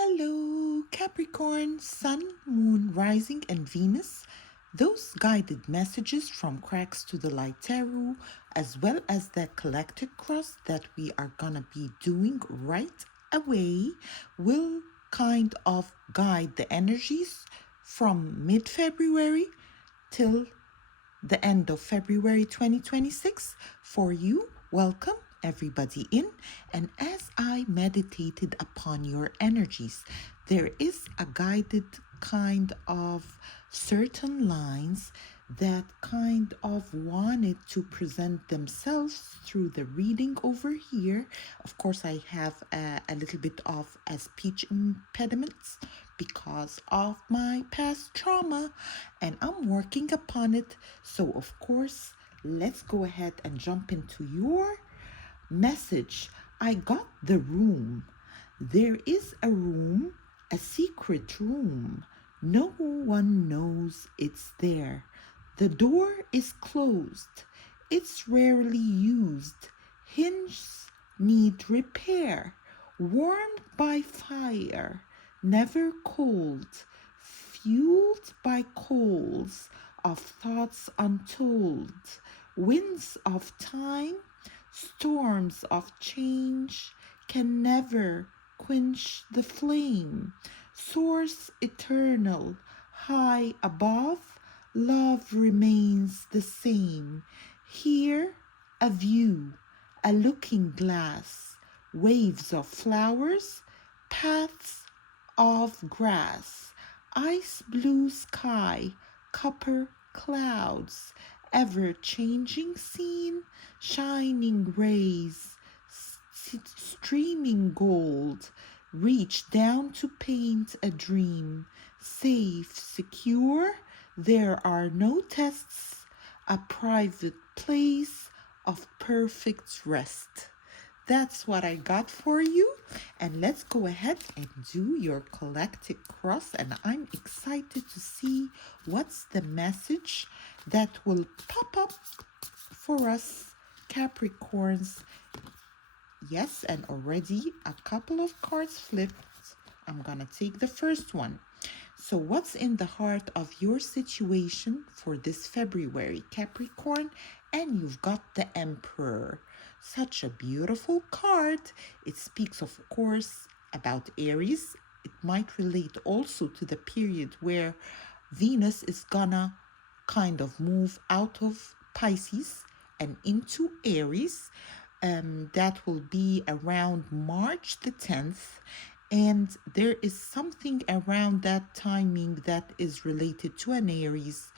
Hello, Capricorn, Sun, Moon, Rising, and Venus. Those guided messages from Cracks to the Light Tarot, as well as the collective cross that we are gonna be doing right away, will kind of guide the energies from mid February till the end of February 2026 for you. Welcome everybody in. And as I meditated upon your energies, there is a guided kind of certain lines that kind of wanted to present themselves through the reading over here. Of course, I have a little bit of a speech impediment because of my past trauma, and I'm working upon it. So, of course, let's go ahead and jump into your message. I got the room. There is a room, a secret room. No one knows it's there. The door is closed. It's rarely used. Hinges need repair. Warmed by fire, never cold. Fueled by coals of thoughts untold. Winds of time, storms of change can never quench the flame. Source eternal, high above, love remains the same. Here, a view, a looking glass, waves of flowers, paths of grass, ice blue sky, copper clouds, ever changing scene, shining rays, streaming gold, reach down to paint a dream, safe, secure, there are no tests, a private place of perfect rest. That's what I got for you. And let's go ahead and do your collective cross. And I'm excited to see what's the message that will pop up for us Capricorns. Yes, and already a couple of cards flipped. I'm gonna take the first one. So what's in the heart of your situation for this February, Capricorn? And you've got the Emperor. Such a beautiful card. It speaks, of course, about Aries. It might relate also to the period where Venus is gonna kind of move out of Pisces and into Aries. That will be around March the 10th. And there is something around that timing that is related to an Aries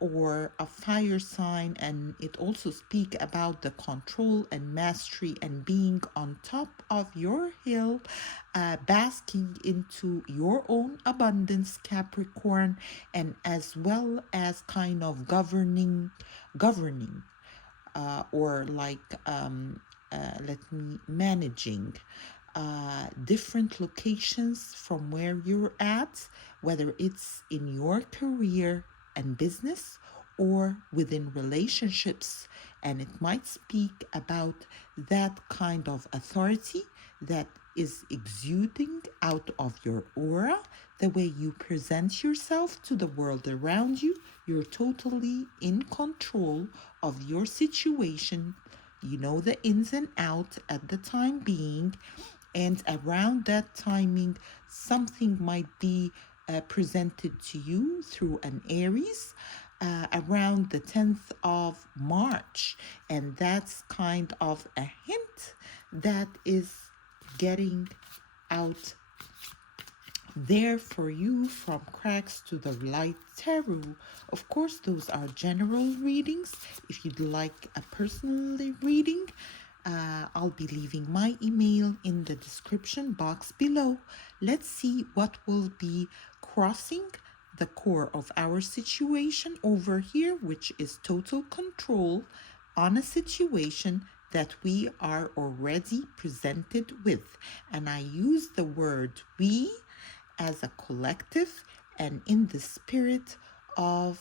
or a fire sign, and it also speak about the control and mastery and being on top of your hill, basking into your own abundance, Capricorn, and as well as kind of governing or like managing different locations from where you're at, whether it's in your career and business or within relationships. And it might speak about that kind of authority that is exuding out of your aura, the way you present yourself to the world around you. You're totally in control of your situation. You know the ins and outs at the time being. And around that timing, something might be presented to you through an Aries around the 10th of March. And that's kind of a hint that is getting out there for you from Cracks to the Light Tarot. Of course, those are general readings. If you'd like a personal reading, I'll be leaving my email in the description box below. Let's see what will be crossing the core of our situation over here, which is total control on a situation that we are already presented with. And I use the word we as a collective and in the spirit of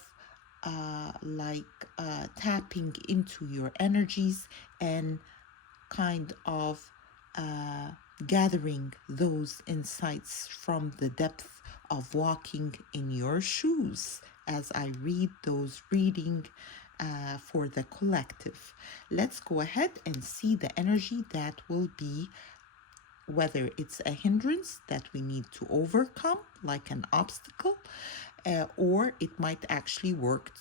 tapping into your energies and kind of gathering those insights from the depth of walking in your shoes as I read those reading for the collective. Let's go ahead and see the energy that will be, whether it's a hindrance that we need to overcome, like an obstacle, or it might actually work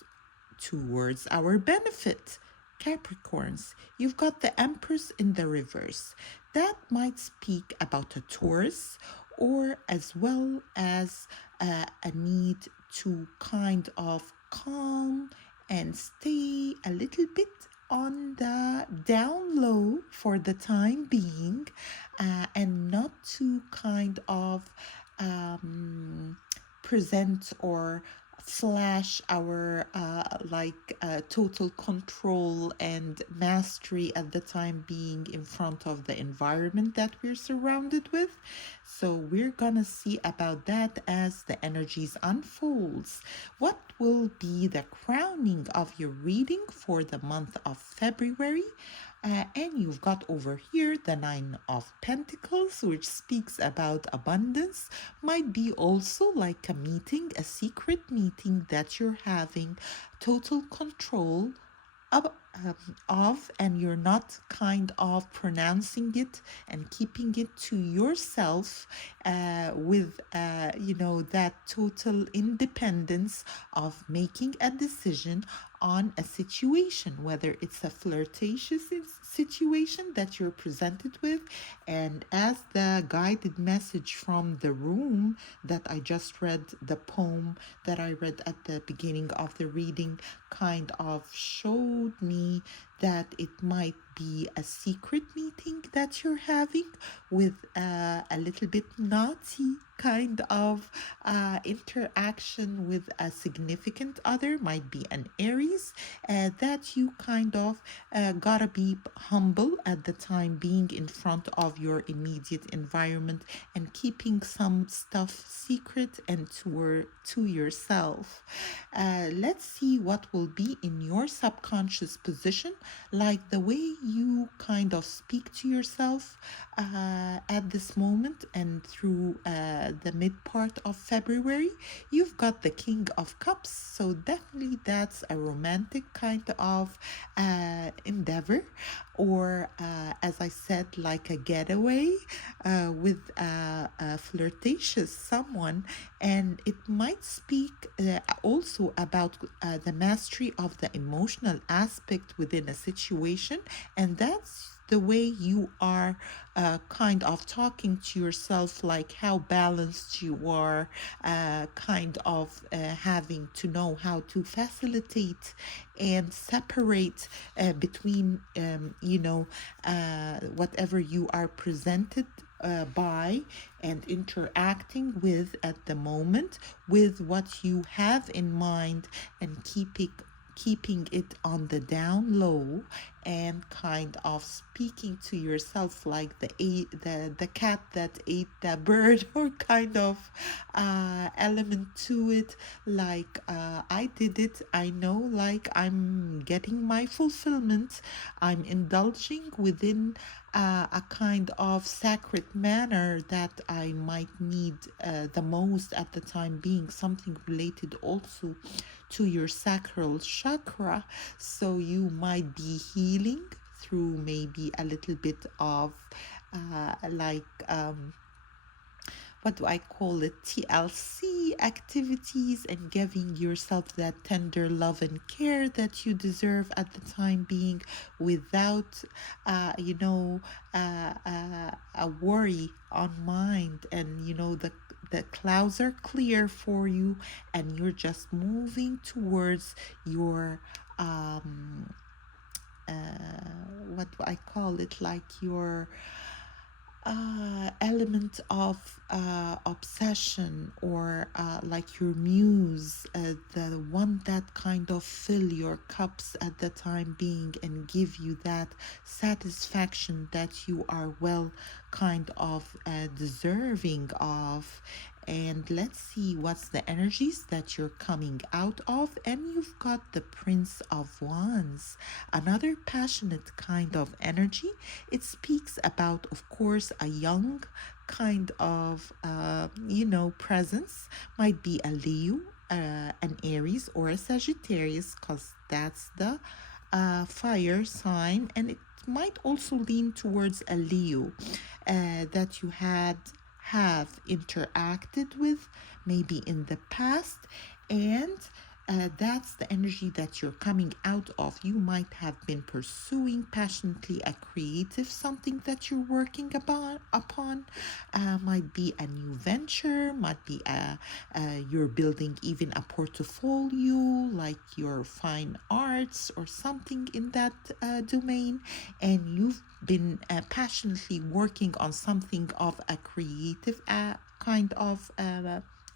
towards our benefit. Capricorns, you've got the Empress in the reverse. That might speak about a Taurus, or as well as a need to kind of calm and stay a little bit on the down low for the time being, and not to kind of present or flash our total control and mastery at the time being in front of the environment that we're surrounded with. So we're gonna see about that as the energies unfolds. What will be the crowning of your reading for the month of February? And you've got over here the Nine of Pentacles, which speaks about abundance. Might be also like a meeting, a secret meeting that you're having total control of, and you're not kind of pronouncing it and keeping it to yourself, with that total independence of making a decision on a situation, whether it's a flirtatious situation that you're presented with. And as the guided message from the room that I just read, the poem that I read at the beginning of the reading, kind of showed me that it might be a secret meeting that you're having with a little bit naughty kind of interaction with a significant other, might be an Aries, that you kind of gotta be humble at the time being in front of your immediate environment and keeping some stuff secret and to yourself. Let's see what will be in your subconscious position, like the way you kind of speak to yourself at this moment and through the mid part of February. You've got the King of Cups, so definitely that's a romantic kind of endeavor, or as I said, like a getaway with a flirtatious someone. And it might speak also about the mastery of the emotional aspect within a situation, and that's the way you are kind of talking to yourself, like how balanced you are, kind of having to know how to facilitate and separate between, whatever you are presented by and interacting with at the moment, with what you have in mind, and keeping it on the down low, and kind of speaking to yourself like the cat that ate the bird, or kind of element to it, like I did it, I know, like I'm getting my fulfillment, I'm indulging within a kind of sacred manner that I might need the most at the time being, something related also to your sacral chakra. So you might be healing through maybe a little bit of what do I call it, TLC activities, and giving yourself that tender love and care that you deserve at the time being, without a worry on mind. And the clouds are clear for you, and you're just moving towards your what do I call it, like your element of obsession, or like your muse, the one that kind of fill your cups at the time being and give you that satisfaction that you are well kind of deserving of. And let's see what's the energies that you're coming out of. And you've got the Prince of Wands, another passionate kind of energy. It speaks about, of course, a young kind of, presence. Might be a Leo, an Aries, or a Sagittarius, because that's the fire sign, and it might also lean towards a Leo that you have interacted with maybe in the past, and that's the energy that you're coming out of. You might have been pursuing passionately a creative something that you're working upon. Might be a new venture, might be you're building even a portfolio like your fine arts or something in that domain, and you've been passionately working on something of a creative kind of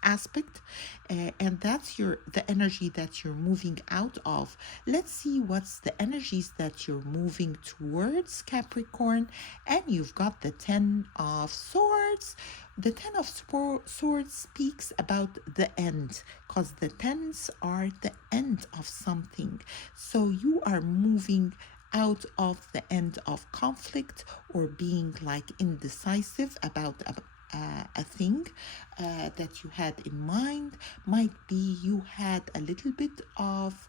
aspect, and that's the energy that you're moving out of. Let's see what's the energies that you're moving towards, Capricorn. And you've got the 10 of Swords. The Ten of Swords speaks about the end, because the tens are the end of something. So you are moving out of the end of conflict, or being like indecisive about a thing that you had in mind. Might be you had a little bit of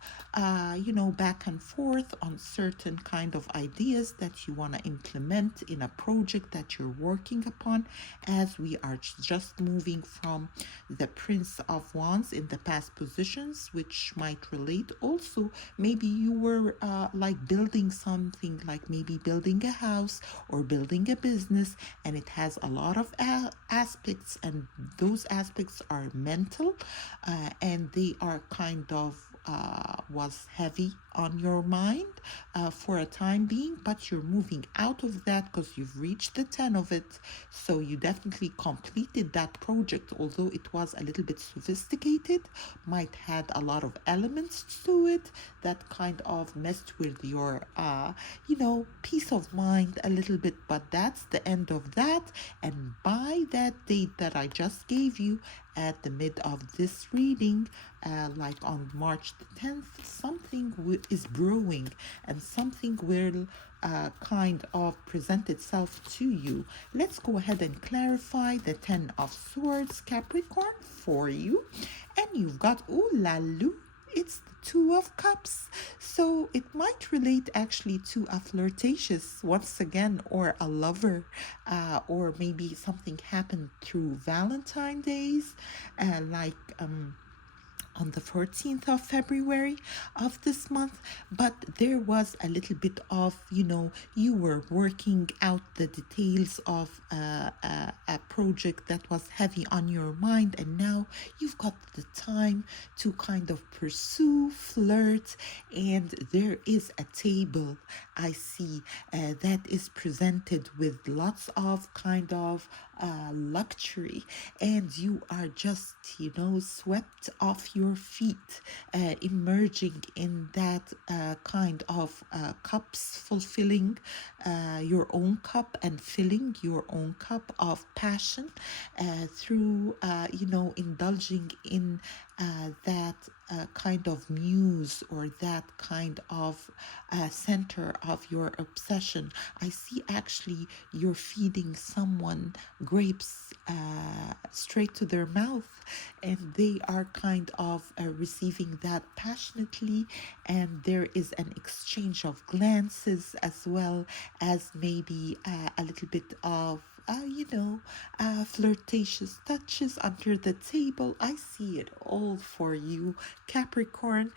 back and forth on certain kind of ideas that you want to implement in a project that you're working upon, as we are just moving from the Prince of Wands in the past positions, which might relate also. Maybe you were like building something, like maybe building a house or building a business, and it has a lot of aspects, and those aspects are mental, and they are kind of was heavy on your mind for a time being, but you're moving out of that because you've reached the 10 of it. So you definitely completed that project, although it was a little bit sophisticated, might had a lot of elements to it that kind of messed with your peace of mind a little bit. But that's the end of that, and by that date that I just gave you at the mid of this reading, like on March the 10th, something is brewing, and something will kind of present itself to you. Let's go ahead and clarify the 10 of Swords, Capricorn, for you. And you've got, ooh la loo, it's the Two of Cups. So it might relate actually to a flirtatious, once again, or a lover, or maybe something happened through Valentine days, like on the 14th of February of this month. But there was a little bit of, you were working out the details of a project that was heavy on your mind, and now you've got the time to kind of pursue, flirt, and there is a table I see that is presented with lots of kind of luxury, and you are just, swept off your feet, emerging in that kind of cups, fulfilling your own cup and filling your own cup of passion through, indulging in that kind of muse, or that kind of center of your obsession. I see actually you're feeding someone grapes straight to their mouth, and they are kind of receiving that passionately, and there is an exchange of glances, as well as maybe a little bit of flirtatious touches under the table. I see it all for you, Capricorn.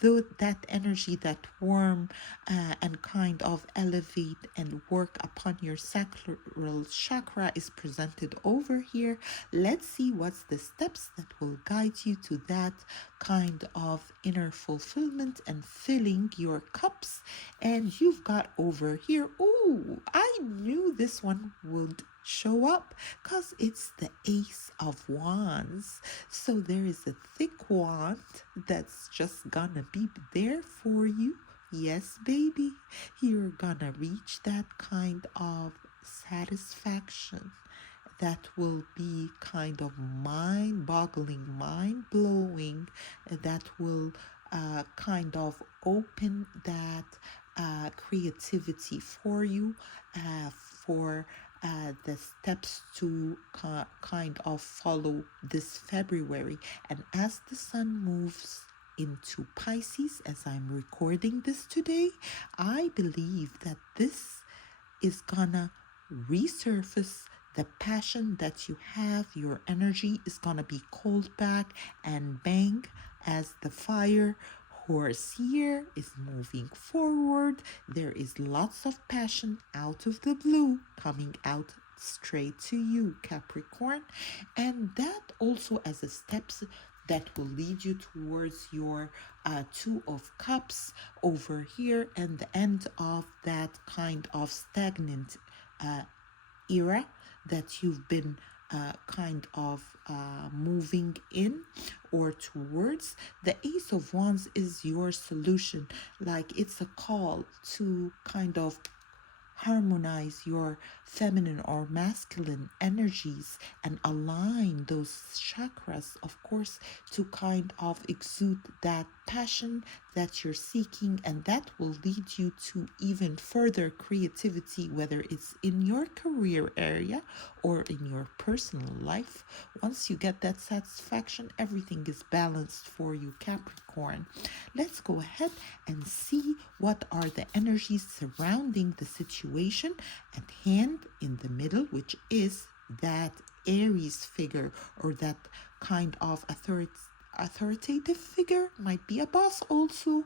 Though that energy, that warm and kind of elevate and work upon your sacral chakra is presented over here. Let's see what's the steps that will guide you to that kind of inner fulfillment and filling your cups. And you've got over here, ooh, I knew this one would show up, because it's the Ace of Wands. So there is a thick wand that's just gonna be there for you. Yes, baby, you're gonna reach that kind of satisfaction, that will be kind of mind-boggling, mind-blowing, that will kind of open that creativity for you, for the steps to kind of follow this February. And as the sun moves into Pisces, as I'm recording this today, I believe that this is gonna resurface the passion that you have. Your energy is gonna be called back and bang as the fire horse here is moving forward. There is lots of passion out of the blue coming out straight to you, Capricorn. And that also as a steps that will lead you towards your Two of Cups over here and the end of that kind of stagnant uh, era that you've been kind of moving in or towards. The Ace of Wands is your solution, like it's a call to kind of harmonize your feminine or masculine energies and align those chakras, of course, to kind of exude that passion that you're seeking, and that will lead you to even further creativity, whether it's in your career area or in your personal life. Once you get that satisfaction, everything is balanced for you, Capricorn. Let's go ahead and see what are the energies surrounding the situation at hand in the middle, which is that Aries figure, or that kind of authoritative figure, might be a boss also,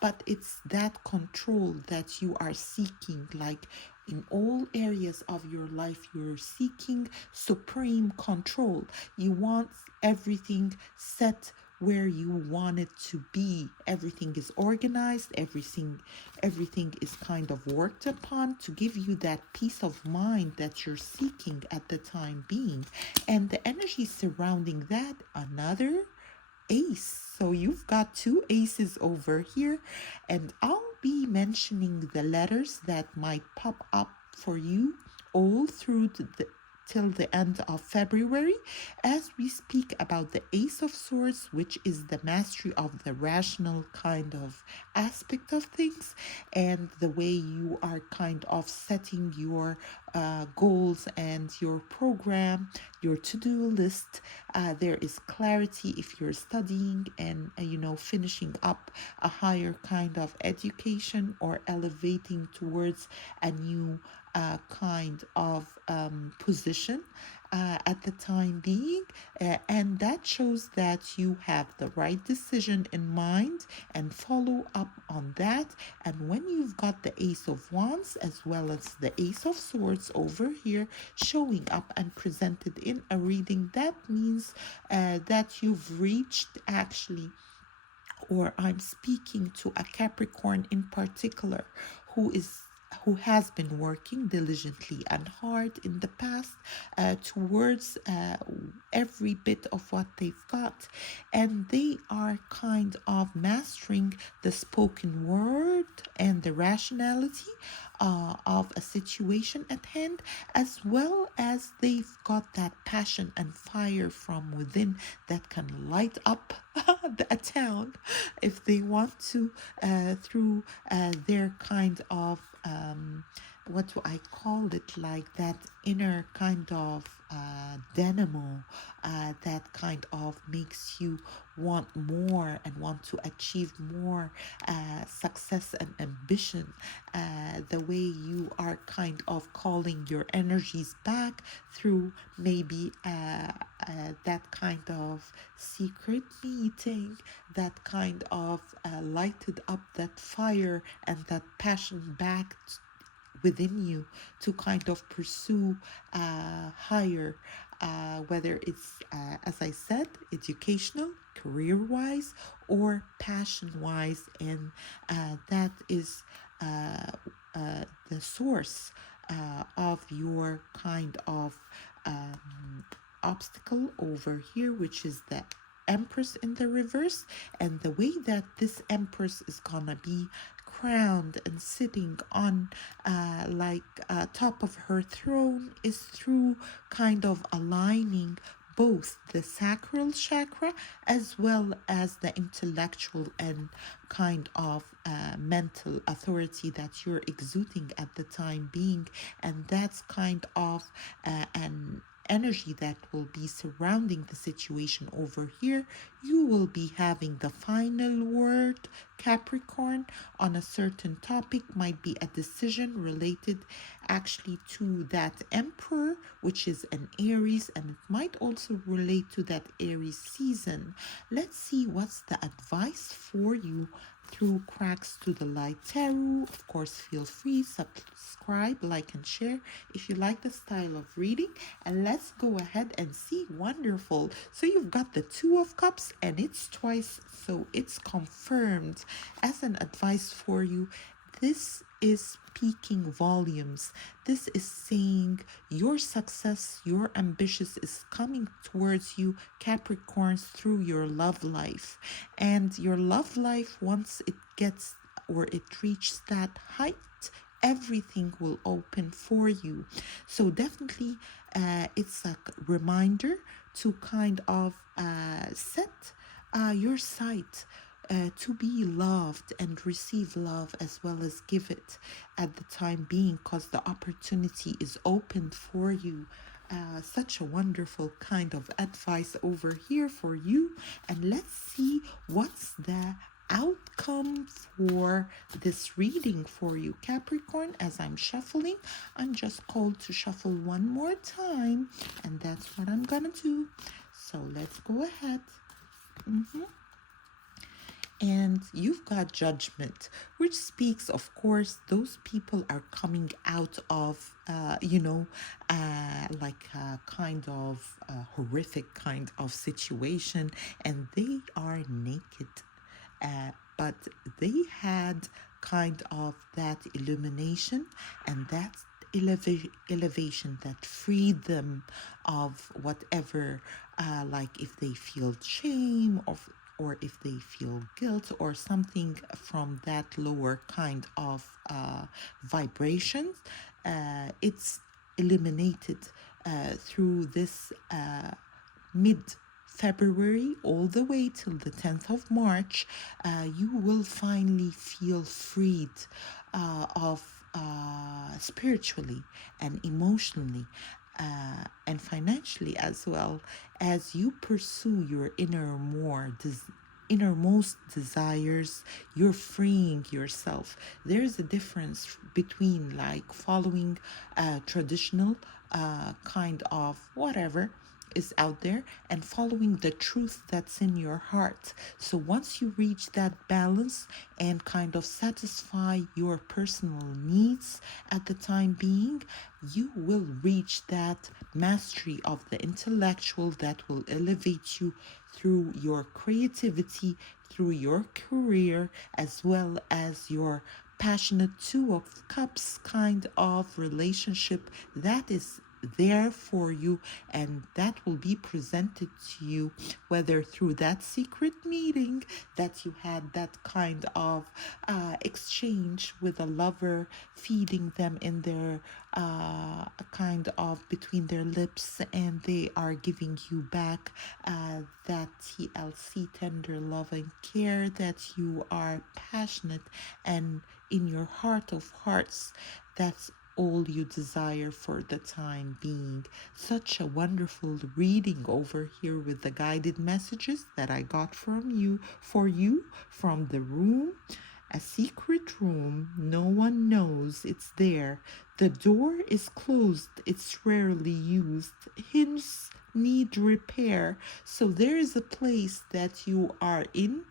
but it's that control that you are seeking. Like in all areas of your life, you're seeking supreme control. You want everything set where you want it to be. Everything is organized, everything is kind of worked upon to give you that peace of mind that you're seeking at the time being. And the energy surrounding that, another ace. So you've got two aces over here, and I'll be mentioning the letters that might pop up for you all through till the end of February as we speak about the Ace of Swords, which is the mastery of the rational kind of aspect of things, and the way you are kind of setting your goals and your program, your to-do list. There is clarity if you're studying and finishing up a higher kind of education or elevating towards a new kind of position at the time being, and that shows that you have the right decision in mind and follow up on that. And when you've got the Ace of Wands as well as the Ace of Swords over here showing up and presented in a reading, that means that you've reached actually, or I'm speaking to a Capricorn in particular who has been working diligently and hard in the past towards every bit of what they've got, and they are kind of mastering the spoken word and the rationality of a situation at hand, as well as they've got that passion and fire from within that can light up a town if they want to, through their kind of what do I call it, like that inner kind of dynamo that kind of makes you want more and want to achieve more success and ambition, the way you are kind of calling your energies back through maybe that kind of secret meeting, that kind of lighted up that fire and that passion back within you to kind of pursue higher, whether it's, as I said, educational, career-wise, or passion-wise, and that is the source of your kind of obstacle over here, which is the Empress in the reverse. And the way that this Empress is gonna be crowned and sitting on top of her throne is through kind of aligning both the sacral chakra as well as the intellectual and kind of mental authority that you're exuding at the time being. And that's kind of an energy that will be surrounding the situation over here. You will be having the final word, Capricorn, on a certain topic. Might be a decision related actually to that emperor, which is an Aries, and it might also relate to that Aries season. Let's see what's the advice for you through Cracks to the Light Tarot. Of course, feel free, subscribe, like, and share if you like the style of reading. And let's go ahead and see. Wonderful. So you've got the Two of Cups, and it's twice, so it's confirmed as an advice for you. This is speaking volumes. This is saying your success, your ambitious is coming towards you, Capricorns, through your love life. And your love life, once it gets or it reaches that height, everything will open for you. So definitely it's a reminder to kind of set your sight to be loved and receive love as well as give it at the time being, because the opportunity is opened for you. Such a wonderful kind of advice over here for you. And let's see what's the outcome for this reading for you, Capricorn. As I'm shuffling, I'm just called to shuffle one more time, and that's what I'm gonna do. So let's go ahead. And you've got Judgment, which speaks, of course, those people are coming out of, like a kind of horrific kind of situation, and they are naked. But they had kind of that illumination and that elevation that freed them of whatever, like if they feel shame or if they feel guilt or something from that lower kind of vibrations. It's eliminated through this mid-February all the way till the 10th of March. You will finally feel freed of spiritually and emotionally and financially, as well as you pursue your innermost desires. You're freeing yourself. There's a difference between like following traditional kind of whatever is out there and following the truth that's in your heart. So once you reach that balance and kind of satisfy your personal needs at the time being, you will reach that mastery of the intellectual that will elevate you through your creativity, through your career, as well as your passionate Two of Cups kind of relationship that is there for you, and that will be presented to you, whether through that secret meeting that you had, that kind of exchange with a lover, feeding them in their kind of between their lips, and they are giving you back that TLC, tender love and care, that you are passionate, and in your heart of hearts, that's all you desire for the time being. Such a wonderful reading over here with the guided messages that I got from you, for you, from the room. A secret room, no one knows it's there. The door is closed, it's rarely used. Hinges need repair. So there is a place that you are in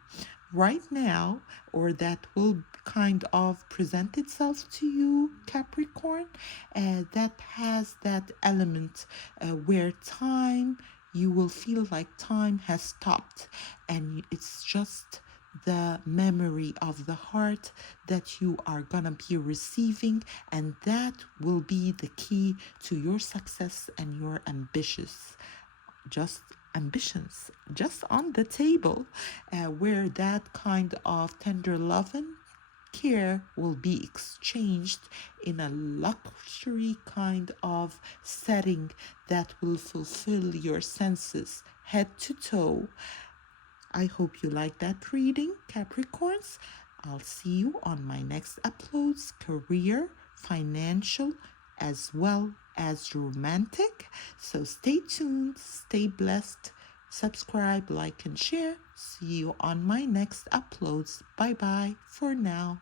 right now, or that will kind of present itself to you, Capricorn, that has that element where time, you will feel like time has stopped, and it's just the memory of the heart that you are gonna be receiving, and that will be the key to your success and your ambitions just on the table, where that kind of tender loving care will be exchanged in a luxury kind of setting that will fulfill your senses head to toe. I hope you like that reading, Capricorns. I'll see you on my next uploads, career, financial, as well as romantic. So stay tuned, stay blessed, subscribe, like, and share. See you on my next uploads. Bye bye for now.